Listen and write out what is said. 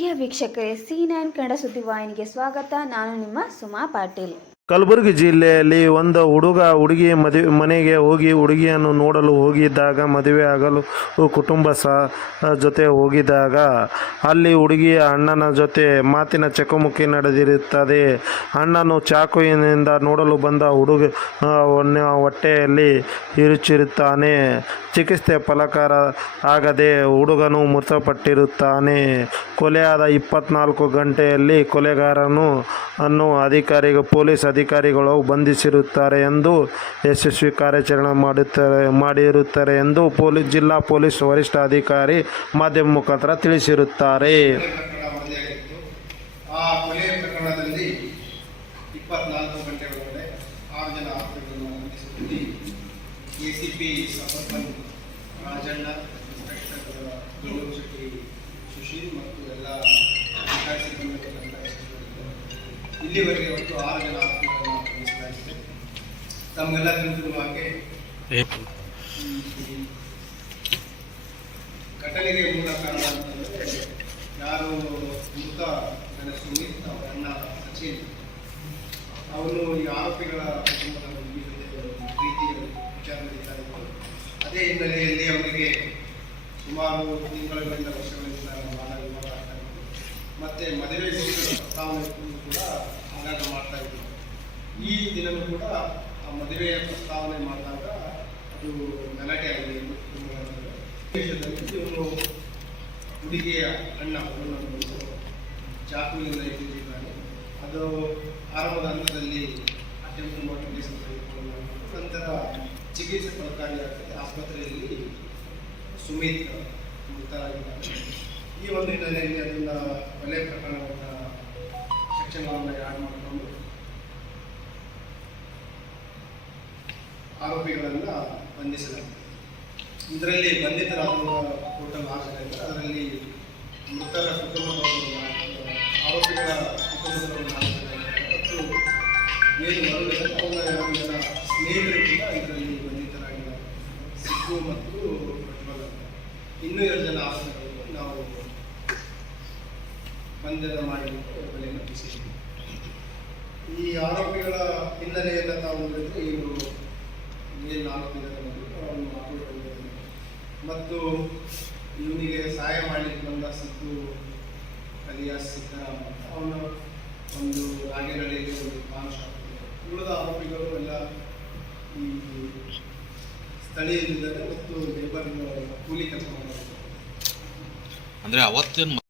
ಪ್ರಿಯ ವೀಕ್ಷಕರೇ, C9 ಕನ್ನಡ ಸುದ್ದಿವಾಹಿನಿಗೆ ಸ್ವಾಗತ. ನಾನು ನಿಮ್ಮ ಸುಮಾ ಪಾಟೀಲ್. ಕಲಬುರಗಿ ಜಿಲ್ಲೆಯಲ್ಲಿ ಒಂದು ಹುಡುಗ ಹುಡುಗಿ ಮನೆಗೆ ಹೋಗಿ ಹುಡುಗಿಯನ್ನು ನೋಡಲು ಹೋಗಿದ್ದಾಗ ಮದುವೆ ಆಗಲು ಕುಟುಂಬ ಜೊತೆ ಹೋಗಿದ್ದಾಗ ಅಲ್ಲಿ ಹುಡುಗಿಯ ಅಣ್ಣನ ಜೊತೆ ಮಾತಿನ ಚಕಮಕಿ ನಡೆದಿರುತ್ತದೆ. ಅಣ್ಣನು ಚಾಕುವಿನಿಂದ ನೋಡಲು ಬಂದ ಹುಡುಗ ಹೊಟ್ಟೆಯಲ್ಲಿ ಇರುಚಿರುತ್ತಾನೆ. ಚಿಕಿತ್ಸೆ ಫಲಕಾರ ಆಗದೆ ಹುಡುಗನು ಮೃತಪಟ್ಟಿರುತ್ತಾನೆ. ಕೊಲೆಯಾದ 24 ಗಂಟೆಯಲ್ಲಿ ಕೊಲೆಗಾರನು ಪೊಲೀಸ್ ಅಧಿಕಾರಿಗಳು ಬಂಧಿಸಿರುತ್ತಾರೆ ಎಂದು ಯಶಸ್ವಿ ಕಾರ್ಯಾಚರಣೆ ಮಾಡಿರುತ್ತಾರೆ ಎಂದು ಜಿಲ್ಲಾ ಪೊಲೀಸ್ ವರಿಷ್ಠಾಧಿಕಾರಿ ಮಾಧ್ಯಮ ಮುಖಾಂತರ ತಿಳಿಸಿರುತ್ತಾರೆ. ಆ ಕೊಲೆಯ ಪ್ರಕರಣದಲ್ಲಿ 24 ಗಂಟೆ ಒಳಗಡೆ 6 ಜನ ಆರೋಪಿಗಳನ್ನು ಬಂಧಿಸಿದ್ದು ಎಸಿಪಿ ಸಫರ್ಮನ್ ರಾಜಣ್ಣ, ಇನ್ಸ್ಪೆಕ್ಟರ್ ಶೆಟ್ಟಿ ಸುಶೀಲ್ ಮತ್ತು ಎಲ್ಲ ಅಧಿಕಾರಿ ಸಿಬ್ಬಂದಿಗಳನ್ನು ಇಲ್ಲಿವರೆಗೆ ಒಟ್ಟು 6 ಜನ ಆರೋಪಿಗಳನ್ನು ಬಂಧಿಸಲಾಗಿದೆ. ತಮಗೆಲ್ಲ ತಿಳಿದಿರುವ ಹಾಗೆ ಘಟನೆಗೆ ಮೂಲ ಕಾರಣ ಅಂತಂದರೆ ಯಾರು ಮೃತ ಸುಮಿತ್ ಅವರ ಅಣ್ಣ ಸಚಿನ್ ಅವನು ಈ ಆರೋಪಿಗಳ ಕುಟುಂಬದ ಪ್ರೀತಿಯ ವಿಚಾರ ನಡೀತಾ ಇತ್ತು. ಅದೇ ಹಿನ್ನೆಲೆಯಲ್ಲಿ ಅವರಿಗೆ ಸುಮಾರು ತಿಂಗಳಿಂದ ವರ್ಷಗಳಿಂದ ಮಾನ ವಿವಾದ ಆಗ್ತಾ ಇತ್ತು. ಮತ್ತು ಮದುವೆ ಪ್ರಸ್ತಾವನೆ ಕೂಡ ಆಗಾಗ ಮಾಡ್ತಾ ಇದ್ರು. ಈ ದಿನವೂ ಕೂಡ ಆ ಮದುವೆಯ ಪ್ರಸ್ತಾವನೆ ಮಾಡಿದಾಗ ಅದು ಗಲಾಟೆ ಆಗಿದೆ. ಇವನು ಹುಡುಗಿಯ ಅಣ್ಣ ಅವನನ್ನು ಚಾಕುವಿನಿಂದ ಇಟ್ಟಿದ್ದಾನೆ. ಅದು ಆರಂಭದ ಹಂತದಲ್ಲಿ ಅಟೆಂಪ್ಟ್ ಮೋಟಿವೇಶನ್ ತೆಗೆದುಕೊಂಡು ನಂತರ ಚಿಕಿತ್ಸೆ ಫಲಕಾರಿಯಾಗ್ತದೆ. ಆಸ್ಪತ್ರೆಯಲ್ಲಿ ಸುಮಿತ್ ಮೃತರಾಗಿದ್ದಾರೆ. ಈ ಒಂದು ಹಿನ್ನೆಲೆಯಲ್ಲಿ ಅದನ್ನು ಕೊಲೆ ಪ್ರಕರಣವನ್ನು ಸೆಕ್ಷನ್ಗಳನ್ನು ಆ್ಯಡ್ ಮಾಡಿಕೊಂಡು ಆರೋಪಿಗಳನ್ನು ಬಂಧಿಸಲಾಗಿದೆ. ಇದರಲ್ಲಿ ಬಂಧಿತರಾದ ಟೋಟಲ್ 6 ಜನ ಇದ್ದಾರೆ. ಅದರಲ್ಲಿ ಮೃತರ ಕುಟುಂಬದವರು ಆರೋಪಿಗಳ ಕುಟುಂಬದವರು 4 ಜನ ಇದ್ದಾರೆ ಮತ್ತು ಏನು ಮರಳಿದ್ದಾರೆ ಅವರ 2 ಜನ ಸ್ನೇಹಿತರು ಕೂಡ ಇದರಲ್ಲಿ ಬಂಧಿತರಾಗಿದ್ದಾರೆ, ಸಿದ್ದು ಮತ್ತು ಪ್ರಜ್ವಲ್. ಇನ್ನೂ 2 ಜನ ಆರೋಪಿಗಳನ್ನು ನಾವು ಬಂಧನ ಮಾಡಲಿಕ್ಕೆ ಬೆಲೆಯನ್ನು ತಿಳಿಸಿದ್ದೀವಿ. ಈ ಆರೋಪಿಗಳ ಹಿನ್ನೆಲೆಯನ್ನು ತಾವು ನೋಡಿದರೆ ಇವರು ಏನು ಆರೋಪಿಗಳನ್ನು ಮತ್ತು ಇವನಿಗೆ ಸಹಾಯ ಮಾಡಲಿಕ್ಕೆ ಬಂದ ಸಿದ್ದು ಅಲಿಯಾಸ್ ಸಿದ್ದರಾಮ ಅವನ ಒಂದು ರಾಗೇನಹಳ್ಳಿಯಲ್ಲಿ ಒಂದು ಪಾನ್ ಶಾಪ್ ಇದೆ. ಉಳಿದ ಆರೋಪಿಗಳು ಎಲ್ಲ ಈ ಸ್ಥಳೀಯರಿದ್ದಾರೆ ಮತ್ತು ಲೇಬರ್ ಕೂಲಿ ಕೆಲಸ ಮಾಡ್ತಾರೆ. ಅಂದರೆ ಅವತ್ತಿನ